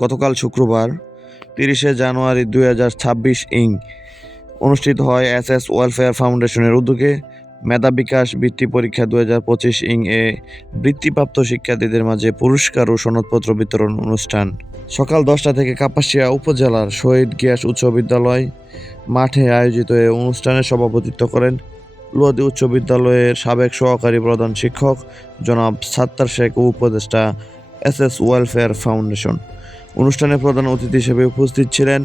গতকাল শুক্রবার 30শে জানুয়ারি 2026 অনুষ্ঠিত হয় এসএস ওয়েলফেয়ার ফাউন্ডেশনের উদ্যোগে মেধা বিকাশ বৃত্তি পরীক্ষা 2025 এ বৃত্তিপ্রাপ্ত শিক্ষার্থীদের মাঝে পুরস্কার ও সনদপত্র বিতরণ অনুষ্ঠান সকাল 10টা থেকে কাপাসিয়া উপজেলার শহীদ গিয়াস উচ্চ বিদ্যালয় মাঠে আয়োজিত এই অনুষ্ঠানে সভাপতিত্ব করেন লোহাদি উচ্চ বিদ্যালয়ের সাবেক সহকারী প্রধান শিক্ষক জনাব সাত্তার শেখ ও উপদেষ্টা এসএস ওয়েলফেয়ার ফাউন্ডেশন। অনুষ্ঠানে প্রধান অতিথি হিসেবে উপস্থিত ছিলেন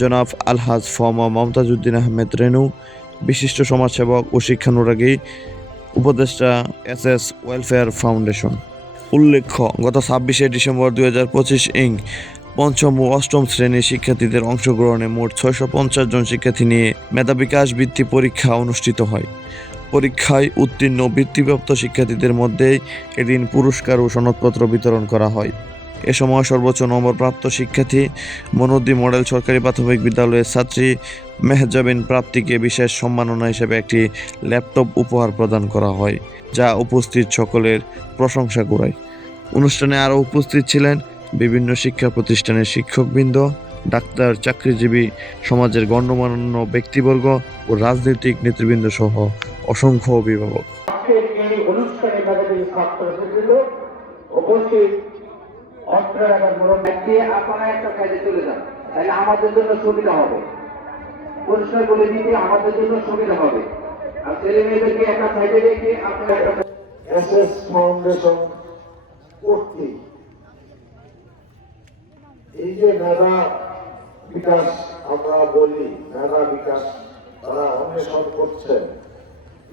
জনাব আলহাজ ফমা মমতাজ উদ্দিন আহমেদ রেনু, বিশিষ্ট সমাজসেবক ও শিক্ষানুরাগী উপদেষ্টা এসএস ওয়েলফেয়ার ফাউন্ডেশন। উল্লেখ্য, গত 26শে ডিসেম্বর 2025 পঞ্চম ও অষ্টম শ্রেণীর শিক্ষার্থীদের অংশগ্রহণে মোট 650 জন শিক্ষার্থী নিয়ে মেধা বিকাশ বৃত্তি পরীক্ষা অনুষ্ঠিত হয়। পরীক্ষায় উত্তীর্ণ বৃত্তিপ্রাপ্ত শিক্ষার্থীদের মধ্যে এদিন পুরস্কার ও সনদপত্র বিতরণ করা হয়। এ সময় সর্বোচ্চ নম্বরপ্রাপ্ত শিক্ষার্থী মনোদ্দি মডেল সরকারি প্রাথমিক বিদ্যালয়ের ছাত্রী মেহজাবিন প্রাপ্তিকে বিশেষ সম্মাননা হিসেবে একটি ল্যাপটপ উপহার প্রদান করা হয়, যা উপস্থিত সকলের প্রশংসা কুড়ায়। অনুষ্ঠানে আরও উপস্থিত ছিলেন বিভিন্ন শিক্ষা প্রতিষ্ঠানের শিক্ষকবৃন্দ, ডাক্তার, চাকরিজীবী, সমাজের গণ্যমান্য ব্যক্তিবর্গ ও রাজনৈতিক নেতৃবৃন্দ সহ অসংখ্য অভিভাবক। আপনারা একটা কাজে চলে যান, তাহলে আমাদের জন্য সুবিধা হবে, পরিষ্কার বলে দিতে আমাদের জন্য সুবিধা হবে। আর ছেলে মেয়েদেরকে একটা সাইডে রেখে আপনারা এসএস ফাউন্ডেশন করতে এই যে মেধা বিকাশ আমরা বলি, মেধা বিকাশ তারা অন্বেষণ করছেন,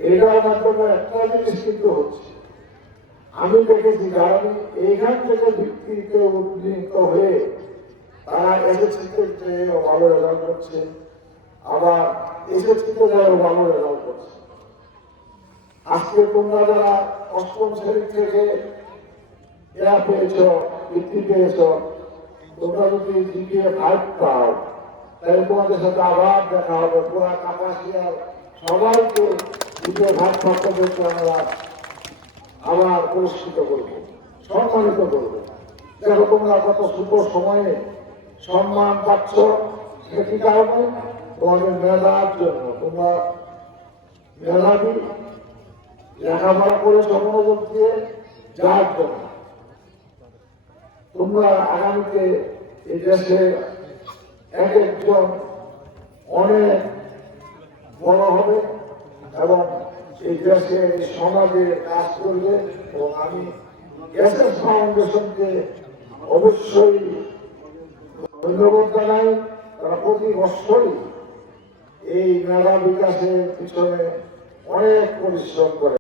এটার মাধ্যমে একটা জিনিস কিন্তু হচ্ছে, আমি দেখেছি কারণ এইখান থেকে ভিত্তিতে উন্নীত হয়ে তারা এসএসসিতে চেয়েও ভালো রেজাল্ট করছে, আবার এসএসসিতে যারা ভালো রেজাল্ট করছে। আজকে তোমরা যারা অষ্টম শ্রেণী থেকে এরা পেয়েছ, বৃত্তি পেয়েছ, তোমরা যদি জিপিএ 5 পাও, তাহলে তোমাদের সাথে আবার দেখা হবে। পুরা কাপাসিয়ার সবাইকে জিপিএ 5 প্রাপ্তদেরকে আমরা আবার পুরস্কৃত করব, সম্মানিত করব। দেখো তোমরা কত সুন্দর সময়ে সম্মান পাচ্ছ, সেটা কি কারণে? তোমাদের মেধার জন্য। তোমরা মেধাবী, লেখাপড়া করে মনোযোগ দিয়ে যাওয়ার জন্য। তোমরা আগামীতে এই দেশে এক একজন অনেক বড় হবে এবং এই দেশে সমাজে কাজ করবে। এবং আমি এসএস ফাউন্ডেশনকে অবশ্যই ধন্যবাদ জানাই। তারা প্রতি বছরই এই মেধা বিকাশের পিছনে অনেক পরিশ্রম করে।